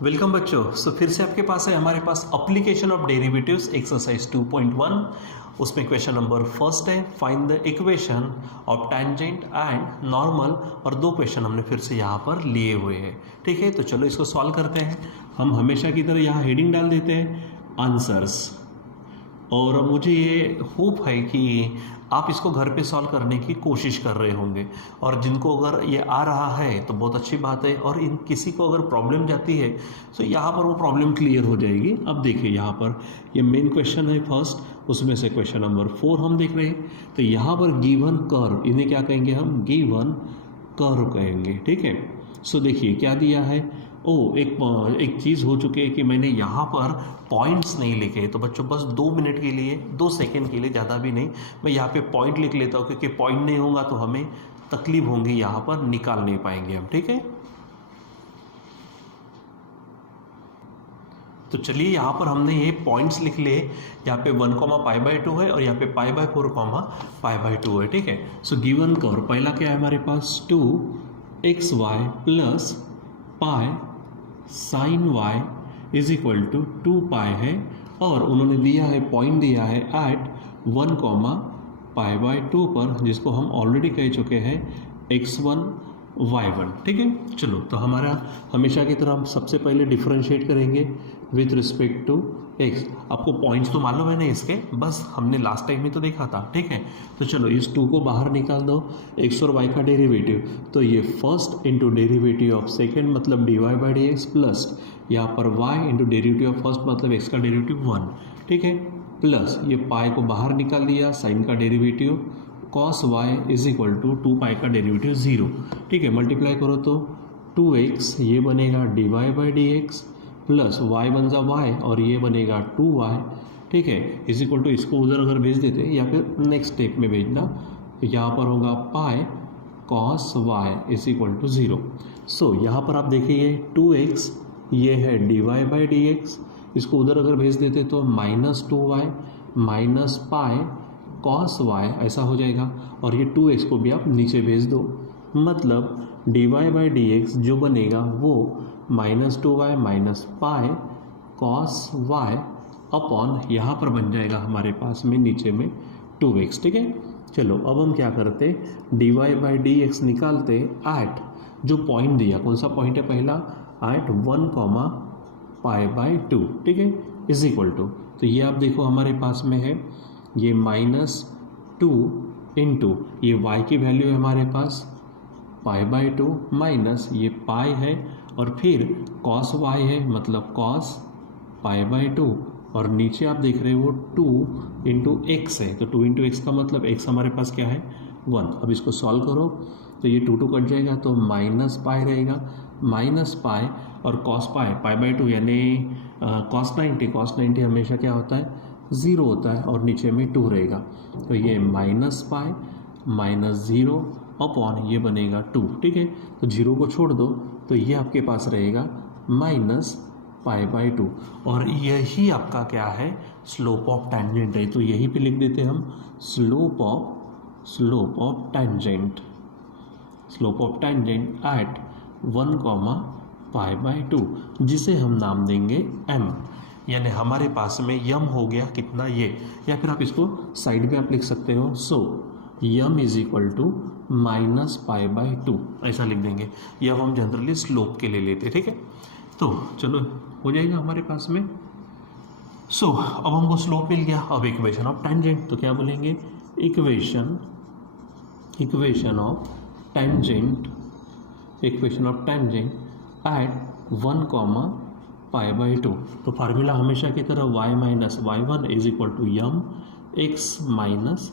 Welcome बच्चों। फिर से आपके पास है हमारे पास एप्लीकेशन ऑफ डेरिवेटिव्स एक्सरसाइज 2.1। उसमें क्वेश्चन नंबर फर्स्ट है find the equation of tangent and normal, और दो क्वेश्चन हमने फिर से यहाँ पर लिए हुए हैं। ठीक है, तो चलो इसको सॉल्व करते हैं। हम हमेशा की तरह यहाँ हेडिंग डाल देते हैं आंसर्स, और मुझे ये होप है कि आप इसको घर पे सॉल्व करने की कोशिश कर रहे होंगे, और जिनको अगर ये आ रहा है तो बहुत अच्छी बात है, और इन किसी को अगर प्रॉब्लम जाती है तो यहाँ पर वो प्रॉब्लम क्लियर हो जाएगी। अब देखिए यहाँ पर ये मेन क्वेश्चन है फर्स्ट, उसमें से क्वेश्चन नंबर 4 हम देख रहे हैं। तो यहाँ पर गिवन कर्व, इन्हें क्या कहेंगे हम? गिवन कर्व कहेंगे। ठीक है, सो देखिए क्या दिया है। एक चीज़ हो चुकी है कि मैंने यहाँ पर पॉइंट्स नहीं लिखे, तो बच्चों बस 2 मिनट के लिए, 2 सेकंड के लिए, ज़्यादा भी नहीं, मैं यहाँ पे पॉइंट लिख लेता हूँ, क्योंकि पॉइंट नहीं होगा तो हमें तकलीफ होंगी, यहाँ पर निकाल नहीं पाएंगे हम। ठीक है, तो चलिए यहाँ पर हमने ये पॉइंट्स लिख लिए। यहाँ पे 1, π/2 है, और यहाँ पे π/4, π/2 है। ठीक है, सो गिवन कर्व पहला क्या है हमारे पास? 2xy plus pi sine y is equal to 2π है, और उन्होंने दिया है, पॉइंट दिया है एट 1, π/2 पर, जिसको हम ऑलरेडी कह चुके हैं x1 y1। ठीक है, चलो तो हमारा हमेशा की तरह हम सबसे पहले डिफरेंशिएट करेंगे विथ रिस्पेक्ट टू x। आपको पॉइंट्स तो मालूम है ना इसके, बस हमने लास्ट टाइम ही तो देखा था। ठीक है, तो चलो इस 2 को बाहर निकाल दो, x और y का डेरिवेटिव, तो ये first into derivative of second मतलब dy/dx, प्लस यहाँ पर y into derivative of first मतलब x का डेरिवेटिव 1। ठीक है, प्लस ये पाई को बाहर निकाल दिया, साइन का derivative cos y is equal to 2π का डेरिवेटिव 0। ठीक है, मल्टीप्लाई करो तो 2x ये बनेगा dy/dx, प्लस y बन जा y, और ये बनेगा 2y। ठीक है, इज इक्वल टू, इसको उधर अगर भेज देते या फिर नेक्स्ट स्टेप में भेजना, तो यहाँ पर होगा pi cos y is equal to 0। So यहाँ पर आप देखिए 2x ये है dy/dx, इसको उधर अगर भेज देते तो -2y minus pi cos y ऐसा हो जाएगा, और ये 2x को भी आप नीचे भेज दो, मतलब dy/dx जो बनेगा वो -2y minus pi cos y upon यहाँ पर बन जाएगा हमारे पास में नीचे में 2x। ठीक है, चलो अब हम क्या करते, dy/dx निकालते एट जो पॉइंट दिया, कौन सा पॉइंट है पहला? एट 1, π/2। ठीक है, इज इक्वल टू, तो ये आप देखो हमारे पास में है ये -2 इंटू ये y की वैल्यू है हमारे पास π/2 माइनस ये पाई है, और फिर cos y है मतलब cos π/2, और नीचे आप देख रहे हो 2 इंटू एक्स है, तो 2 इंटू एक्स का मतलब x हमारे पास क्या है? 1। अब इसको सॉल्व करो तो ये 2 कट जाएगा, तो माइनस पाई रहेगा, माइनस पाई और cos π/2 यानी cos 90 हमेशा क्या होता है? 0 होता है, और नीचे में 2 रहेगा, तो ये माइनस पाई माइनस 0 अपॉन ये बनेगा 2। ठीक है, तो 0 को छोड़ दो, तो ये आपके पास रहेगा -π/2, और यही आपका क्या है? स्लोप ऑफ टेंजेंट है। तो यही पे लिख देते हम स्लोप ऑफ टेंजेंट एट 1, π/2, जिसे हम नाम देंगे m, यानी हमारे पास में यम हो गया कितना ये, या फिर आप इसको साइड में आप लिख सकते हो। सो यम इज इक्वल टू -π/2 ऐसा लिख देंगे, यह हम जनरली स्लोप के लिए लेते। ठीक है, तो चलो हो जाएगा हमारे पास में। सो अब हमको स्लोप मिल गया, अब इक्वेशन ऑफ टेंजेंट, तो क्या बोलेंगे? Equation of tangent at 1, π/2। तो फार्मूला हमेशा की तरह y minus y1 is equal to m x minus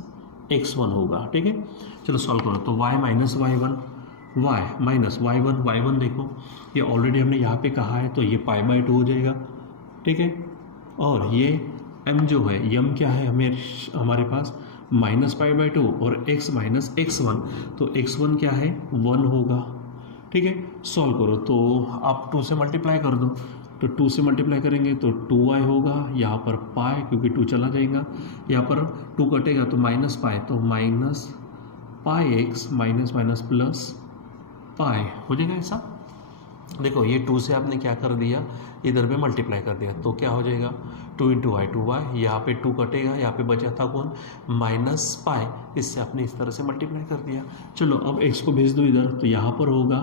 x1 होगा। ठीक है, चलो सॉल्व करो, तो y माइनस y1 देखो ये ऑलरेडी हमने यहाँ पे कहा है, तो ये π/2 हो जाएगा। ठीक है, और ये m जो है, यम क्या है हमारे पास? -π/2 और x माइनस x1, तो x1 क्या है? 1 होगा। ठीक है, सॉल्व करो तो आप 2 से मल्टीप्लाई कर दो, तो 2 से मल्टीप्लाई करेंगे तो 2y होगा, यहाँ पर पाई क्योंकि 2 चला जाएगा, यहाँ पर 2 कटेगा तो माइनस पाई, तो माइनस पाई x माइनस प्लस पाई हो जाएगा ऐसा। देखो ये 2 से आपने क्या कर दिया, इधर पे मल्टीप्लाई कर दिया, तो क्या हो जाएगा 2 इंटू वाई 2y, यहाँ पे 2 कटेगा, यहाँ पे बचा था कौन माइनस पाई, इससे आपने इस तरह से मल्टीप्लाई कर दिया। चलो अब x को भेज दो इधर, तो यहाँ पर होगा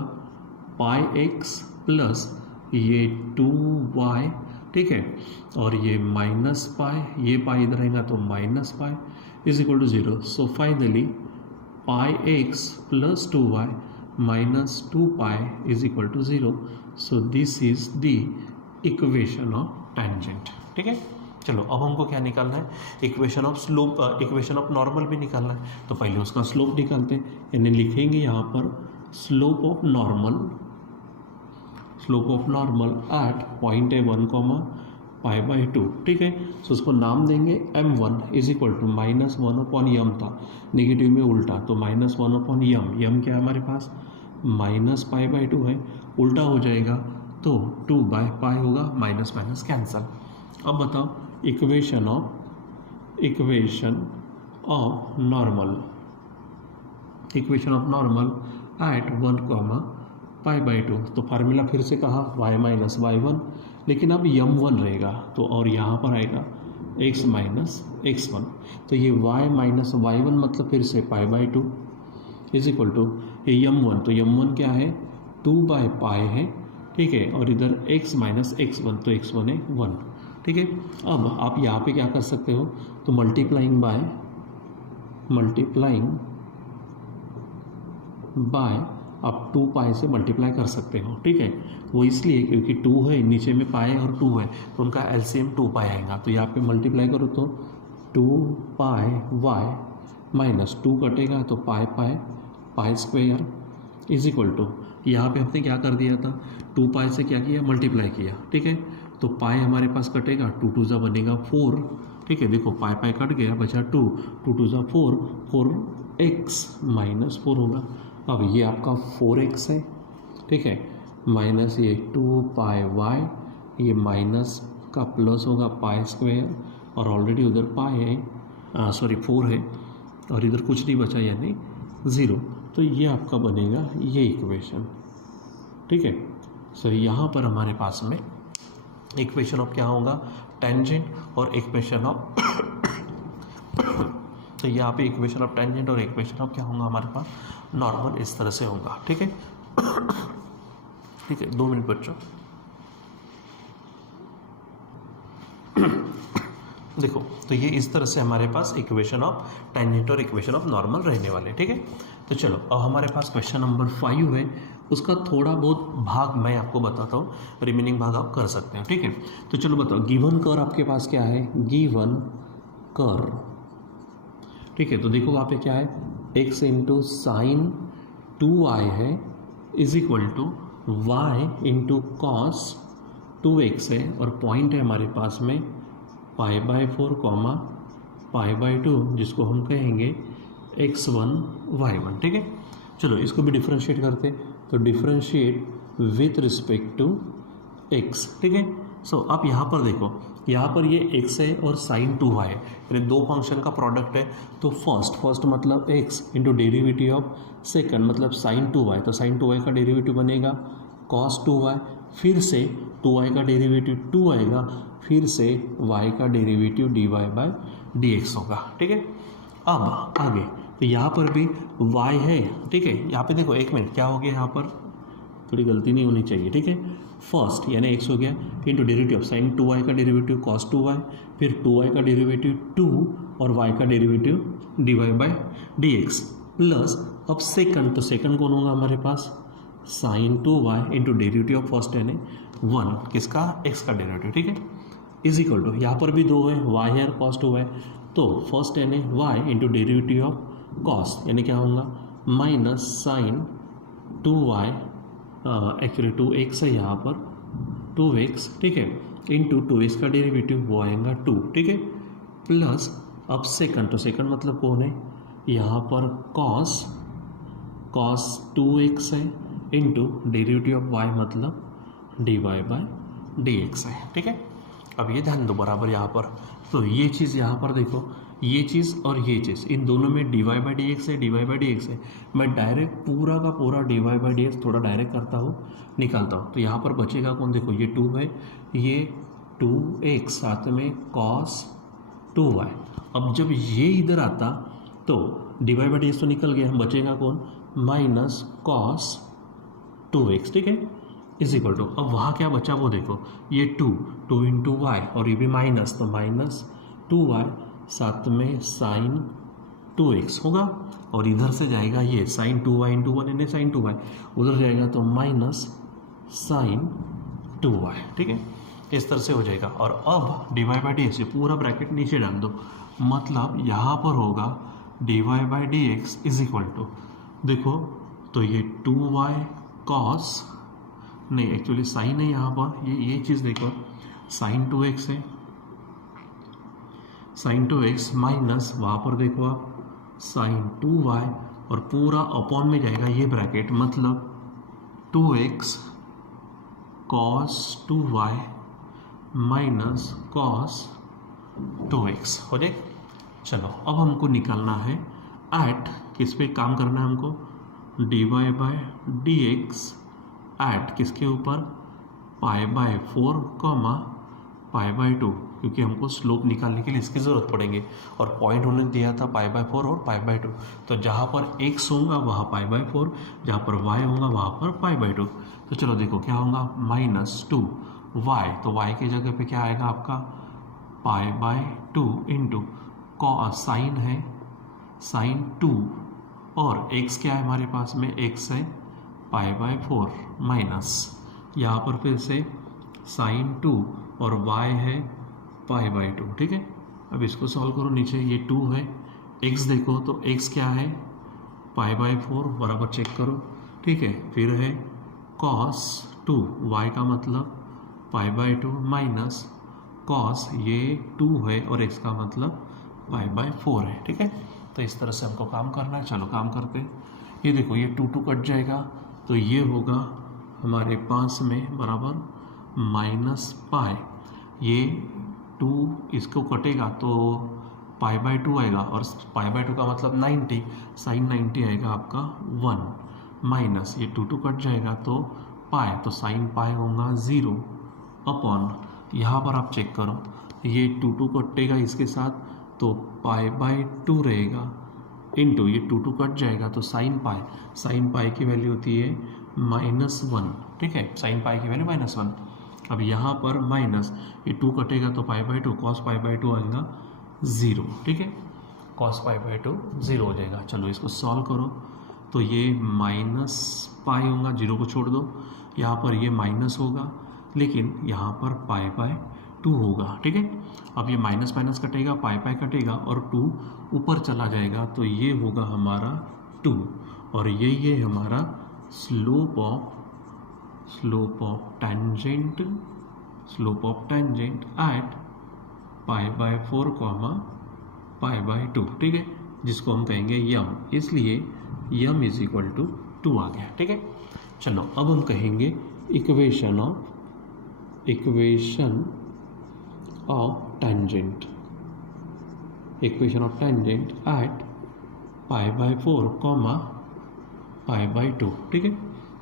पाई एक्स प्लस ये 2y, ठीक है, और ये माइनस पाई, ये पाई इधर रहेगा तो minus pi is equal to 0। So finally pi x plus 2y minus 2 pi is equal to 0. So this is the equation of tangent. ठीक है, चलो अब हमको क्या निकालना है, equation of slope, equation of normal भी निकालना है। तो पहले उसका स्लोप निकालते हैं, यानी लिखेंगे यहाँ पर slope of normal, slope of normal at point A1 pi by 2, ठीक है। सो उसको नाम देंगे m1 is equal to -1 upon m था, नेगेटिव में उल्टा, तो -1 अपॉन यम क्या है हमारे पास माइनस पाई बाई 2 है, उल्टा हो जाएगा तो 2 बाई पाई होगा, माइनस माइनस कैंसल। अब बताओ equation of normal, equation of normal eight 1 pi by 2, तो फार्मूला फिर से कहा y माइनस y1, लेकिन अब m1 रहेगा तो, और यहाँ पर आएगा x माइनस x1, तो ये y माइनस y1 मतलब फिर से pi by 2 is equal to m1, तो m1 क्या है 2 बाई पाई है, ठीक है, और इधर x माइनस x1, तो x1 है 1, ठीक है। अब आप यहाँ पे क्या कर सकते हो, तो मल्टीप्लाइंग बाय आप 2 पाई से मल्टीप्लाई कर सकते हो, ठीक है। वो इसलिए क्योंकि 2 है, नीचे में पाई और 2 है, तो उनका एलसीएम 2 पाई आएगा, तो यहाँ पे मल्टीप्लाई करो तो 2 पाई y माइनस 2 कटेगा तो pi square is equal to, यहाँ पे हमने क्या कर दिया था 2 पाई से क्या किया मल्टीप्लाई किया, ठीक है, तो पाई हमारे पास कटेगा, 2 2 जा बनेगा 4, ठीक है, देखो पाई कट गया, बचा 2 2 जा 4x माइनस 4 होगा। अब ये आपका 4x है, ठीक है, माइनस ये 2 पाई y, ये माइनस का प्लस होगा पाई स्क्वायर, और ऑलरेडी उधर पाई है, 4 है, और इधर कुछ नहीं बचा यानी 0, तो ये आपका बनेगा ये इक्वेशन, ठीक है। सो यहाँ पर हमारे पास में इक्वेशन ऑफ क्या होगा टेंजेंट और इक्वेशन ऑफ तो यहाँ पे इक्वेशन ऑफ टेंजेंट और इक्वेशन ऑफ क्या होगा हमारे पास नॉर्मल, इस तरह से होगा, ठीक है। ठीक है, 2 मिनट बच्चों। देखो तो ये इस तरह से हमारे पास इक्वेशन ऑफ टेंजेंट और इक्वेशन ऑफ नॉर्मल रहने वाले, ठीक है। तो चलो अब हमारे पास क्वेश्चन नंबर 5 है, उसका थोड़ा बहुत भाग मैं आपको बताता हूँ, रिमेनिंग भाग आप कर सकते हैं, ठीक है। तो चलो बताओ गिवन कर आपके पास क्या है, गिवन कर, ठीक है। तो देखो वहाँ पे क्या है x इंटू साइन 2y है is equal to y into cos 2x है, और पॉइंट है हमारे पास में पाई बाई 4 पाई बाई 2, जिसको हम कहेंगे x1 y1, ठीक है। चलो इसको भी डिफ्रेंशिएट करते, तो differentiate with respect to x, ठीक है। सो आप यहाँ पर देखो, यहाँ पर ये x है और साइन 2y है, यानी 2 फंक्शन का प्रोडक्ट है, तो फर्स्ट मतलब x into derivative of second मतलब साइन 2y, तो साइन 2y का डेरिवेटिव बनेगा कॉस 2y, फिर से 2y का डेरिवेटिव 2 आएगा, फिर से y का डेरिवेटिव dy बाय dx होगा, ठीक है। अब आगे तो यहाँ पर भी y है, ठीक है। यहाँ पे देखो 1 मिनट क्या हो गया, यहाँ पर थोड़ी गलती नहीं होनी चाहिए, ठीक है। फर्स्ट यानी x हो गया into derivative of sine 2y का डेरिवेटिव cos 2y, फिर 2y का डेरिवेटिव 2 और y का derivative dy by dx, plus अब सेकंड, तो सेकंड कौन होगा हमारे पास sine 2y into derivative of first यानी 1 किसका x का डेरिवेटिव, ठीक है, इज इक्वल टू यहाँ पर भी 2 है, y है और cos 2y, तो फर्स्ट यानी y into derivative of cos यानी क्या होगा minus sign 2y, actually 2x है यहाँ पर 2x, ठीक है, इंटू 2x का डेरिवेटिव वो आएगा 2, ठीक है, प्लस अब सेकंड, तो सेकंड मतलब कौन है यहाँ पर cos 2x है इंटू डेरिवेटिव ऑफ y मतलब dy बाय dx है, ठीक है। अब ये ध्यान दो बराबर यहाँ पर, तो ये चीज़ यहाँ पर देखो, ये चीज़ और ये चीज़, इन दोनों में dy बाई डी एक्स है, dy बाई डी एक्स है। मैं डायरेक्ट पूरा का पूरा dy बाई डी एक्स थोड़ा डायरेक्ट करता हूँ, निकालता हूँ। तो यहाँ पर बचेगा कौन, देखो ये 2 है, ये 2x साथ में cos 2y। अब जब ये इधर आता तो dy बाई डी एक्स तो निकल गया, बचेगा कौन, माइनस cos 2x, ठीक है, इज इक्वल टू, अब वहाँ क्या बचा वो देखो, ये 2 इंटू वाई और ये भी माइनस, तो माइनस 2y साथ में साइन 2x होगा, और इधर से जाएगा ये साइन 2y इंटू 1 यानी साइन 2y, उधर जाएगा तो माइनस साइन 2y, ठीक है, इस तरह से हो जाएगा। और अब D Y by D X, पूरा ब्रैकेट नीचे डाल दो, मतलब यहाँ पर होगा D Y by D X is equal to, देखो तो ये 2y कॉस, नहीं एक्चुअली साइन है यहाँ पर, ये चीज़ देखो साइन 2x है, साइन 2x माइनस वहाँ पर देखो आप साइन 2y, और पूरा अपॉन में जाएगा ये ब्रैकेट, मतलब 2x cos 2y minus cos 2x हो जाए। चलो अब हमको निकालना है एट, किस पे काम करना है हमको, D Y by D X at किसके ऊपर, pi by 4 comma pi by 2, क्योंकि हमको स्लोप निकालने के लिए इसकी ज़रूरत पड़ेंगे, और पॉइंट उन्होंने दिया था पाई बाय 4 और पाई बाय 2, तो जहाँ पर x होगा वहाँ पाई बाय 4, जहाँ पर y होगा वहाँ पर पाई बाय 2। तो चलो देखो क्या होगा, माइनस 2y, तो y की जगह पे क्या आएगा आपका पाई बाय 2 इंटू साइन है साइन 2, और x क्या है हमारे पास में, x है पाई बाय 4 माइनस, यहाँ पर फिर से साइन 2 और y है पाई बाय 2, ठीक है। अब इसको सॉल्व करो, नीचे ये 2 है, x देखो तो x क्या है पाई बाय 4, बराबर चेक करो, ठीक है, फिर है cos 2, y का मतलब पाई बाय 2 माइनस cos ये 2 है और x का मतलब पाई बाय 4 है, ठीक है। तो इस तरह से हमको काम करना है, चलो काम करते हैं। ये देखो ये 2 कट जाएगा, तो ये होगा हमारे पास में बराबर माइनस पाई, ये 2 इसको कटेगा तो पाई बाय 2 आएगा, और पाई बाय 2 का मतलब 90, साइन 90 आएगा आपका 1 माइनस, ये 2 कट जाएगा तो पाई, तो साइन पाई होगा 0 अपॉन, यहाँ पर आप चेक करो ये 2 कटेगा इसके साथ तो पाई बाय 2 रहेगा, इंटू ये 2 कट जाएगा तो साइन पाई की वैल्यू होती है -1, ठीक है, साइन पाई की वैल्यू -1। अब यहाँ पर माइनस ये 2 कटेगा तो पाई बाय 2, कॉस पाई बाय 2 आएगा 0, ठीक है, कॉस पाई बाय 2 0 हो जाएगा। चलो इसको सॉल्व करो, तो ये माइनस पाई होगा, 0 को छोड़ दो, यहाँ पर ये माइनस होगा, लेकिन यहाँ पर पाई बाय 2 होगा, ठीक है। अब ये माइनस माइनस कटेगा, पाई कटेगा, और 2 ऊपर चला जाएगा, तो ये होगा हमारा 2, और ये हमारा slope of tangent at pi by 4 comma pi by 2, ठीक है, जिसको हम कहेंगे यम, इसलिए यम इज इक्वल टू 2 आ गया, ठीक है। चलो अब हम कहेंगे equation of tangent at pi by 4 comma pi by 2, ठीक है।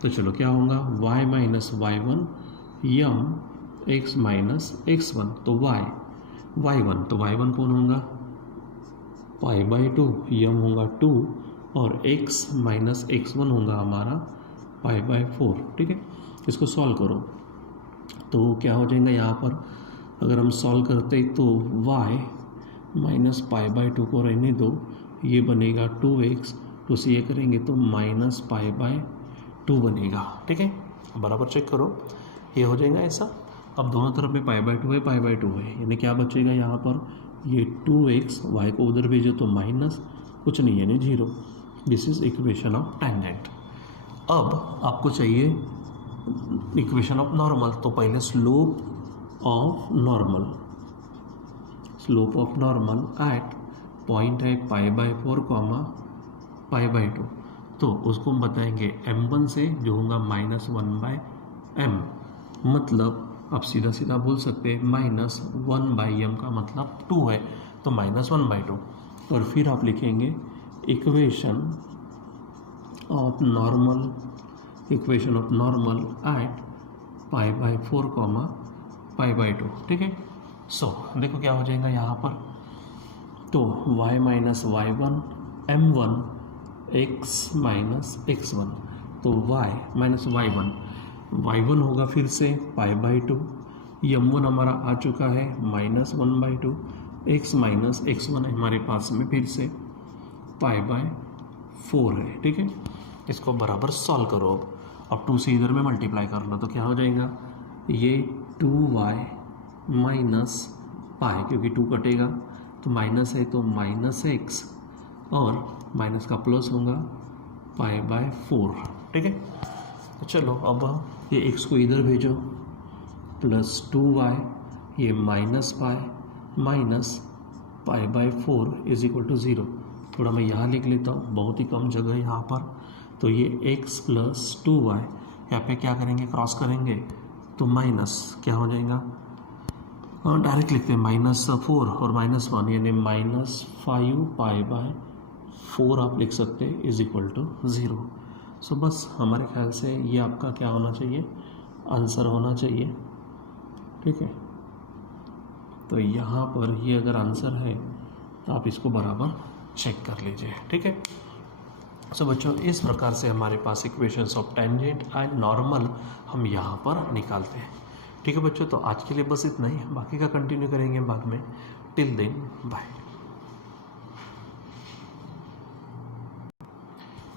तो चलो क्या होगा, y minus y1 M x minus x1, तो y1, तो y1 कौन होगा पाई बाय 2, यम होगा 2, और x माइनस x1 होगा हमारा पाई बाय 4, ठीक है। इसको सॉल्व करो तो क्या हो जाएगा, यहाँ पर अगर हम सॉल्व करते तो y माइनस पाई बाय 2 को रहने दो, ये बनेगा 2x, तो से ये करेंगे तो माइनस पाई बाय 2 बनेगा, ठीक है, बराबर चेक करो, ये हो जाएगा ऐसा। अब दोनों तरफ में पाई बाय 2 है, पाई बाय 2 है, यानी क्या बचेगा यहाँ पर, ये 2x, y को उधर भेजो तो माइनस, कुछ नहीं यानी 0। This is equation of tangent. अब आपको चाहिए इक्वेशन ऑफ नॉर्मल, तो पहले slope of normal at point है pi by 4 comma pi by 2, तो उसको हम बताएंगे m1 से, जो होगा -1/m, मतलब आप सीधा बोल सकते हैं -1/m का मतलब 2 है, तो -1/2 और फिर आप लिखेंगे इक्वेशन ऑफ नॉर्मल एट π/4 π/2, ठीक है। सो देखो क्या हो जाएगा यहाँ पर, तो y minus y1 m1 x minus x1, तो y माइनस y1 होगा फिर से π/2, m1 हमारा आ चुका है -1/2, x माइनस x1 है हमारे पास में फिर से π/4 है, ठीक है। इसको बराबर सॉल्व करो। अब 2 से इधर में मल्टीप्लाई कर लो तो क्या हो जाएगा, ये 2y माइनस पाई, क्योंकि 2 कटेगा तो माइनस है तो -x और माइनस का प्लस होगा π/4, ठीक है। तो चलो अब ये x को इधर भेजो, प्लस 2y, ये minus pi minus π/4 is equal to 0। थोड़ा मैं यहाँ लिख लेता हूँ, बहुत ही कम जगह यहाँ पर। तो ये x प्लस 2y, यहाँ पे क्या करेंगे, क्रॉस करेंगे तो माइनस क्या हो जाएगा, डायरेक्ट लिखते हैं -4 और -1, यानी -5 π/4 आप लिख सकते हैं इज इक्वल टू 0। सो बस हमारे ख्याल से ये आपका क्या होना चाहिए, आंसर होना चाहिए, ठीक है। तो यहाँ पर ये अगर आंसर है तो आप इसको बराबर चेक कर लीजिए, ठीक है। सो बच्चों इस प्रकार से हमारे पास equations of tangent and normal हम यहाँ पर निकालते हैं, ठीक है बच्चों। तो आज के लिए बस इतना ही, बाकी का कंटिन्यू करेंगे बाद में। Till then bye.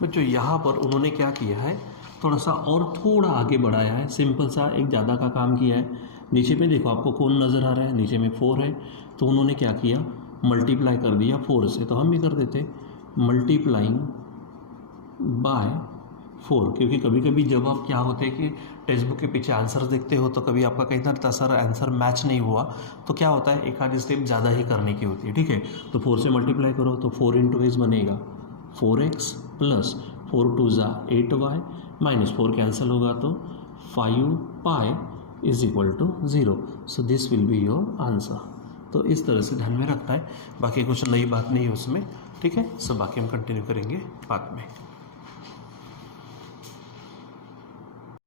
बच्चों यहाँ पर उन्होंने क्या किया है, थोड़ा आगे बढ़ाया है, सिंपल सा एक ज़्यादा का काम किया है। नीचे में देखो आपको कौन नज़र आ रहा है, नीचे में 4 है, तो उन्होंने क्या किया, मल्टीप्लाई कर दिया 4 से। तो हम भी कर देते मल्टीप्लाइंग बाय 4, क्योंकि कभी कभी जब आप क्या होते हैं कि टेक्स्ट बुक के पीछे आंसर देखते हो तो कभी आपका कहीं ना सर आंसर मैच नहीं हुआ, तो क्या होता है एक आध स्टेप ज़्यादा ही करने की होती है, ठीक है। तो 4 से मल्टीप्लाई करो तो 4 × s बनेगा 4x plus 4 × 2 = 8y minus 4 cancel होगा तो 5 pi is equal to 0। So this will be your answer. तो इस तरह से ध्यान में रखना है, बाकी कुछ नई बात नहीं है उसमें, ठीक है। सो बाकी हम कंटिन्यू करेंगे बाद में।